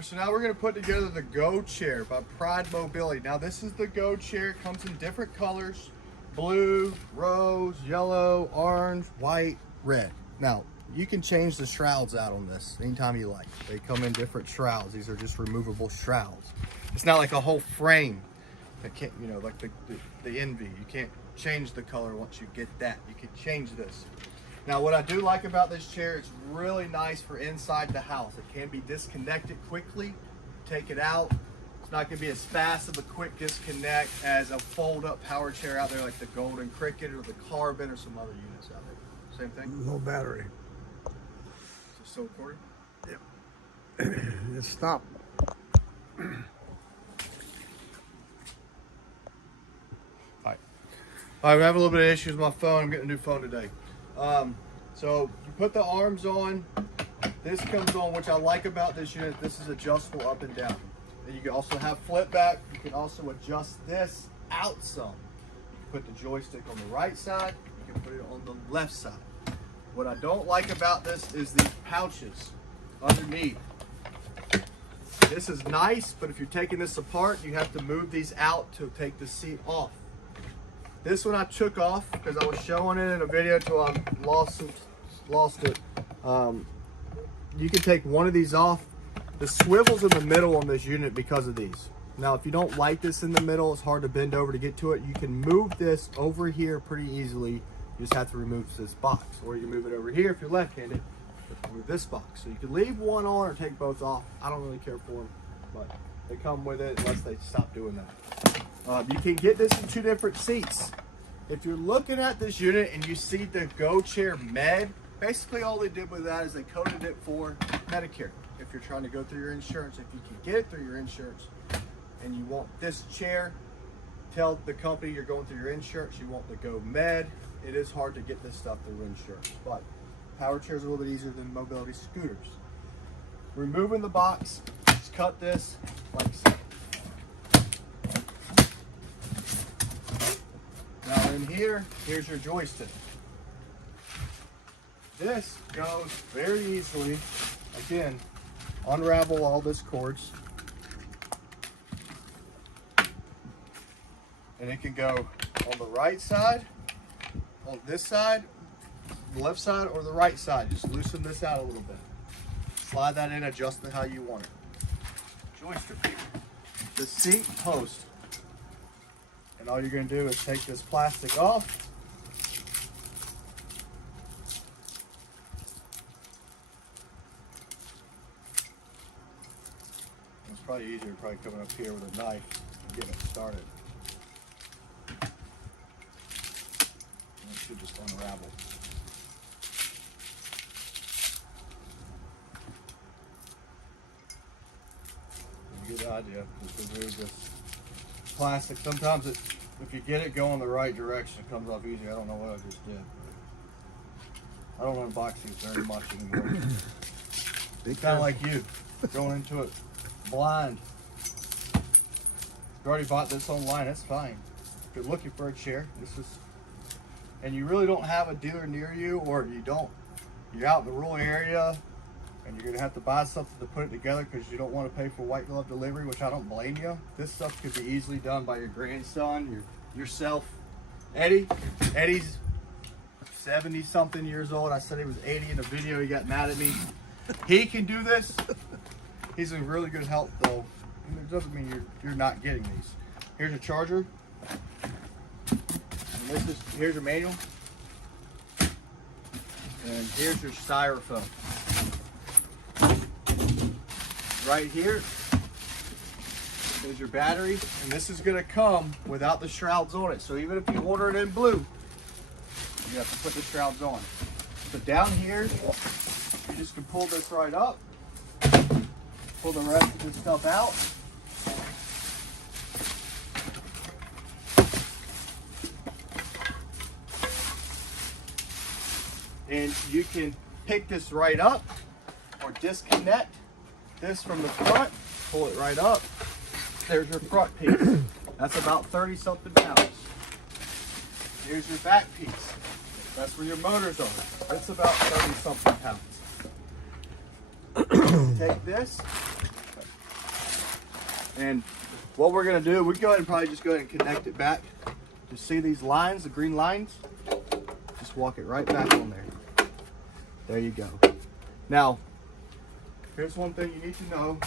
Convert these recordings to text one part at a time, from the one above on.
So now we're going to put together the Go Chair by Pride Mobility. Now this is the Go Chair. It comes in different colors: blue, rose, yellow, orange, white, red. Now you can change the shrouds out on this anytime you like. They come in different shrouds. These are just removable shrouds. It's not like a whole frame that can't, you know, like the Envy. You can't change the color once you get that. You can change this. Now what I do like about this chair, it's really nice for inside the house. It can be disconnected quickly. Take it out. It's not going to be as fast of a quick disconnect as a fold-up power chair out there like the Golden Cricket or the Carbon or some other units out there. Same thing? No battery. Is it still recording? Yep. It stopped. All right, we have a little bit of issues with my phone. I'm getting a new phone today. So you put the arms on. This comes on, which I like about this unit. This is adjustable up and down. And you can also have flip back. You can also adjust this out some. You can put the joystick on the right side. You can put it on the left side. What I don't like about this is these pouches underneath. This is nice, but if you're taking this apart, you have to move these out to take the seat off. This one I took off because I was showing it in a video till I lost it. You can take one of these off. The swivel's in the middle on this unit because of these. Now, if you don't like this in the middle, it's hard to bend over to get to it. You can move this over here pretty easily. You just have to remove this box. Or you move it over here if you're left-handed. You have to remove this box. So you can leave one on or take both off. I don't really care for them, but they come with it unless they stop doing that. You can get this in 2 different seats. If you're looking at this unit and you see the Go Chair Med, basically all they did with that is they coded it for Medicare. If you're trying to go through your insurance, if you can get it through your insurance and you want this chair, tell the company you're going through your insurance, you want the Go Med. It is hard to get this stuff through insurance, but power chairs are a little bit easier than mobility scooters. Removing the box, just cut this like so. Now in here, here's your joystick. This goes very easily. Again, unravel all this cords. And it can go on the right side, on this side, the left side, or the right side. Just loosen this out a little bit. Slide that in, adjust it how you want it. Joystick. The seat post. And all you're going to do is take this plastic off. It's probably easier coming up here with a knife and getting it started. And it should just unravel. You get the idea. Just remove this plastic. Sometimes if you get it going the right direction, it comes off easy. I don't know what I just did. I don't unbox these very much anymore. It's kind of like you, going into it blind. You already bought this online, that's fine. If you're looking for a chair, and you really don't have a dealer near you, or you're out in the rural area, and you're gonna have to buy something to put it together because you don't want to pay for white glove delivery, which I don't blame you. This stuff could be easily done by your grandson, yourself. Eddie's 70 something years old. I said he was 80 in a video. He got mad at me. He can do this. He's in really good health though. And it doesn't mean you're not getting these. Here's your charger. And here's your manual. And here's your styrofoam. Right here is your battery, and this is going to come without the shrouds on it. So even if you order it in blue, you have to put the shrouds on. So down here, you just can pull this right up, pull the rest of this stuff out. And you can pick this right up or disconnect this from the front, pull it right up. There's your front piece. That's about 30 something pounds. Here's your back piece. That's where your motors are. That's about 30 something pounds. Take this, And what we're gonna do, we can go ahead and probably just go ahead and connect it back. Just see these lines, the green lines? Just walk it right back on there. There you go. Now, here's one thing you need to know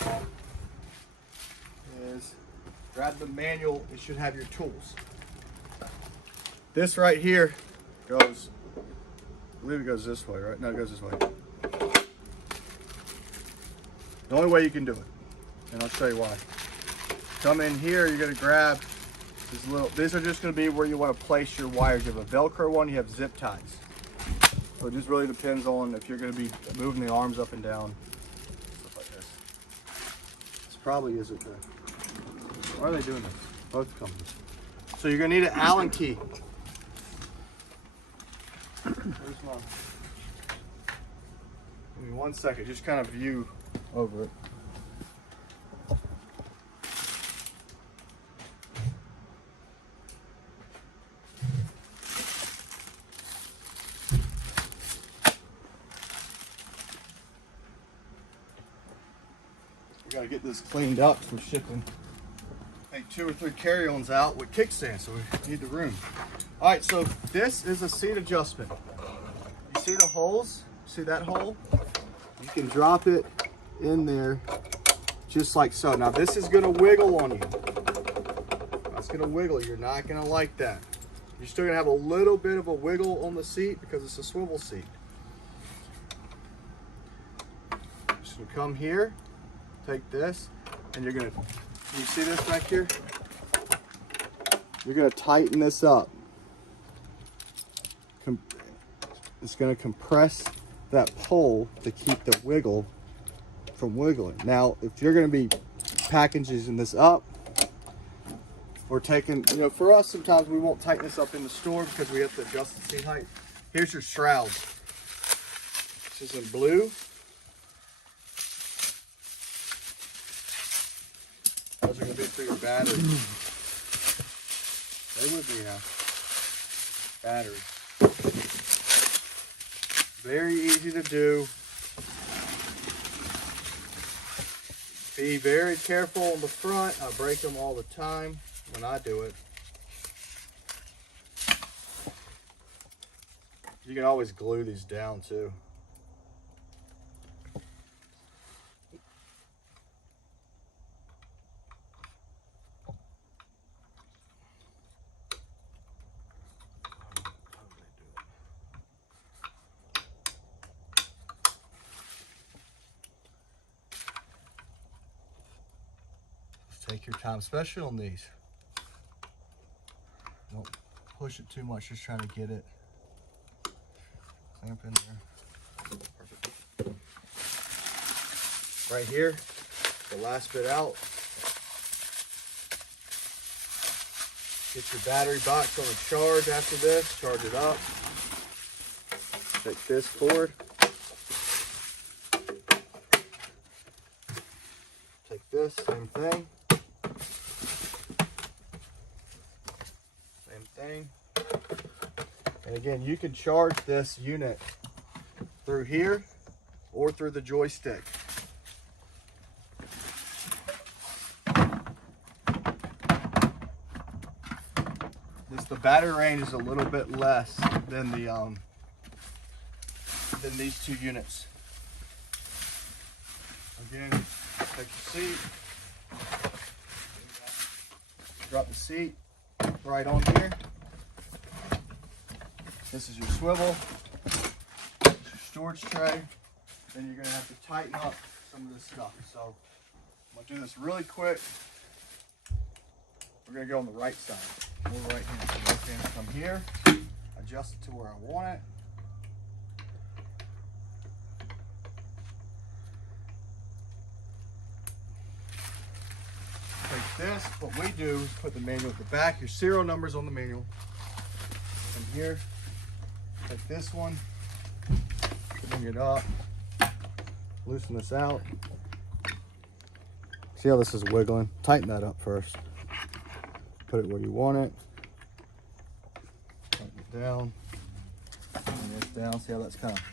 is grab the manual, it should have your tools. This right here goes, I believe it goes this way, right? No, it goes this way. The only way you can do it, and I'll show you why. Come in here, you're gonna grab these are just gonna be where you wanna place your wires. You have a Velcro one, you have zip ties. So it just really depends on if you're gonna be moving the arms up and down, stuff like this. This probably isn't good. Why are they doing this? Both companies. So you're gonna need an Allen key. Where's mine? Give me 1 second, just kind of view over it. We gotta get this cleaned up for shipping. Take 2 or 3 carry-ons out with kickstand, so we need the room. All right, so this is a seat adjustment. You see the holes? See that hole? You can drop it in there just like so. Now this is gonna wiggle on you. That's gonna wiggle. You're not gonna like that. You're still gonna have a little bit of a wiggle on the seat because it's a swivel seat. Just gonna come here, take this, and you're gonna, you see this back here? You're gonna tighten this up. It's gonna compress that pole to keep the wiggle from wiggling. Now, if you're gonna be packaging this up or taking, you know, for us, sometimes we won't tighten this up in the store because we have to adjust the seat height. Here's your shrouds. This is in blue. Those are gonna be for your battery. Stay with me now. Battery. Very easy to do. Be very careful on the front. I break them all the time when I do it. You can always glue these down too. Take your time, especially on these. Don't push it too much, just trying to get it. Clamp in there. Perfect. Right here, the last bit out. Get your battery box on a charge after this, charge it up. Take this cord. Take this, same thing. And again, you can charge this unit through here or through the joystick. The battery range is a little bit less than the than these two units. Again, take your seat, drop the seat right on here. This is your swivel, this is your storage tray. Then you're gonna have to tighten up some of this stuff. So I'm gonna do this really quick. We're gonna go on the right side. More right hand. So left hand come here, adjust it to where I want it. Take this. What we do is put the manual at the back. Your serial number's on the manual. From here, take this one, bring it up, loosen this out. See how this is wiggling? Tighten that up first. Put it where you want it. Tighten it down. Bring this down. See how that's kind of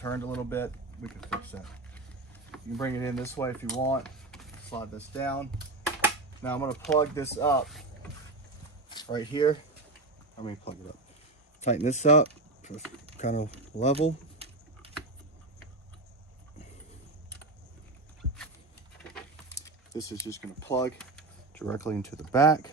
turned a little bit? We can fix that. You can bring it in this way if you want. slide this down. Now I'm gonna plug this up right here. Let me plug it up. Tighten this up, just kind of level. This is just gonna plug directly into the back.